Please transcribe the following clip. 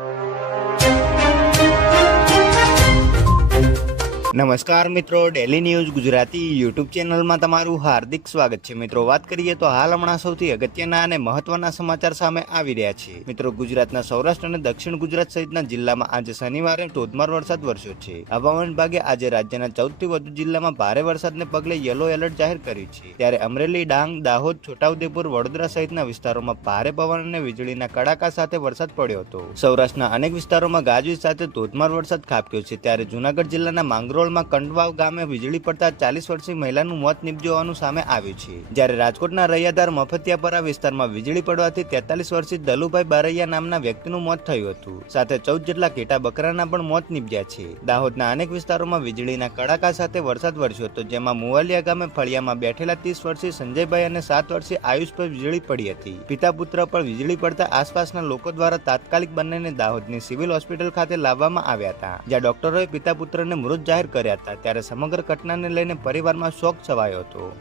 you. નમસ્કાર મિત્રો daily news Gujarati YouTube ચેનલમાં તમારું હાર્દિક સ્વાગત છે. મિત્રો, વાત કરીએ તો હાલ હમણાં સૌથી અગત્યના અને મહત્વના સમાચાર સામે આવી રહ્યા છે. મિત્રો, ગુજરાતના સૌરાષ્ટ્ર અને દક્ષિણ ગુજરાત સહિતના જિલ્લામાં આજે શનિવારે ધોધમાર વરસાદ વરસ્યો છે. હવામાન વિભાગે આજે રાજ્યના ચૌદથી વધુ જિલ્લામાં ભારે વરસાદને પગલે યલો એલર્ટ જાહેર કર્યું છે. ત્યારે અમરેલી, ડાંગ, દાહોદ, છોટાઉદેપુર, વડોદરા સહિતના વિસ્તારોમાં ભારે પવન અને વીજળીના કડાકા સાથે વરસાદ પડ્યો હતો. સૌરાષ્ટ્રના અનેક વિસ્તારોમાં ગાજવીજ સાથે ધોધમાર વરસાદ ખાબક્યો છે. ત્યારે જૂનાગઢ જિલ્લાના માંગરોળમાં કંડવાવ ગામે વીજળી પડતા ચાલીસ વર્ષીય મહિલાનું મોત નીપજવાનું સામે આવ્યું છે. જ્યારે રાજકોટના રૈયાદાર મફતિયાપરા વિસ્તારમાં વીજળી પડવાથી તેતાલીસ વર્ષીય દલુભાઈ બારૈયા નામના વ્યક્તિનું મોત થયું હતું. સાથે ચૌદ જેટલા ઘેટા બકરાના પણ મોત નીપજ્યા છે. દાહોદના અનેક વિસ્તારોમાં વીજળીના કડાકા સાથે વરસાદ વરસ્યો હતો, જેમાં મુવાલિયા ગામે ફળિયામાં બેઠેલા ત્રીસ વર્ષીય સંજયભાઈ અને સાત વર્ષીય આયુષ પર વીજળી પડી હતી. પિતા પુત્ર પર વીજળી પડતા આસપાસના લોકો દ્વારા તાત્કાલિક બંનેને દાહોદની સિવિલ હોસ્પિટલ ખાતે લાવવામાં આવ્યા હતા, જ્યાં ડોક્ટરોએ પિતા પુત્રને મૃત જાહેર કર્યા હતા ત્યારે સમગ્ર ઘટનાને લઈને પરિવારમાં શોક છવાયો હતો.